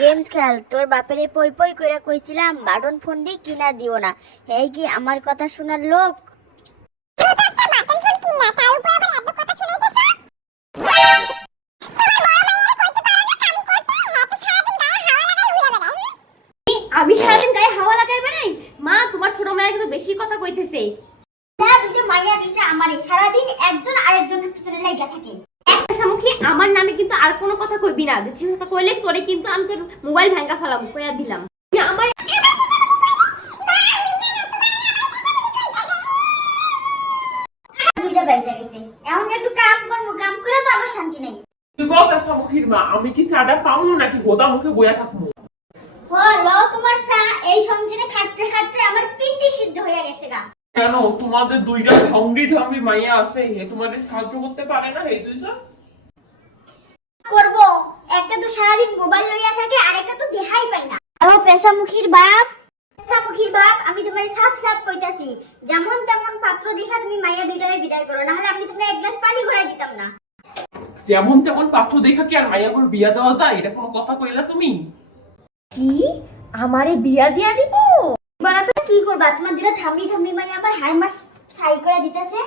Games খেল। তোর বাপেরে পই পই করে কইছিলাম বাটন ফোন দি কিনা দিও না, এই কি আমার কথা শোনার লোক? আমি সারাদিন গায়ে হাওয়া লাগাই বেড়াই? মা, তোমার ছোট মায়া কিন্তু বেশি কথা কইতেছে। হ্যাঁ, দুটো মাইয়া দিছে আমারে, সারাদিন একজন আরেকজনের পিছনে লাগা থাকে। একটা সামুখী আমার নামে কিন্তু আর কোনো কথা কইবি না। যদি কথা কইলে তোরে কিন্তু আমি তোর মোবাইল ভাঙা ফেলাম, কইয়া দিলাম। আমার দুইটা বাইজা গেছে, এখন একটু কাম করবো, কাম করে তো আমার শান্তি নাই। তুই বল কাসামুখীর মা, আমি কি চাটা পাবো নাকি গোদা মুখে বইয়া থাকবো? হলো তোমার চা, এই সংসারে খাটতে খাটতে আমার পিন্ডি সিদ্ধ হয়ে গেছে গা। কেন তোমাদের দুইটা ঢঙ্গি মাইয়া আছে, হে তোমাদের সাহায্য করতে পারে না? এই দুইজন করব, একটা তো সারাদিন মোবাইল লইয়া থাকে আর একটা তো দেখাই পাই না। ও পেশামুখীর বাপ, পেশামুখীর বাপ, আমি তোমারে সাপ সাপ কইতাছি, যেমন তেমন পাত্র দেখা তুমি মাইয়া দুইটারে বিদায় করো, না হলে আমি তোমারে এক গ্লাস পানি ভরাই দিতাম না। যেমন তেমন পাত্র দেখা কি আর মাইয়াগুর বিয়া দেওয়া যায়? এটা কোনো কথা কইলা তুমি? কি আমারে বিয়া দিয়া দিব? বাড়াতে কি করবা, তোমার দুইটা থামড়ি থামড়ি মাইয়া আবার হাড় মাস ছাই করে দিতেছে।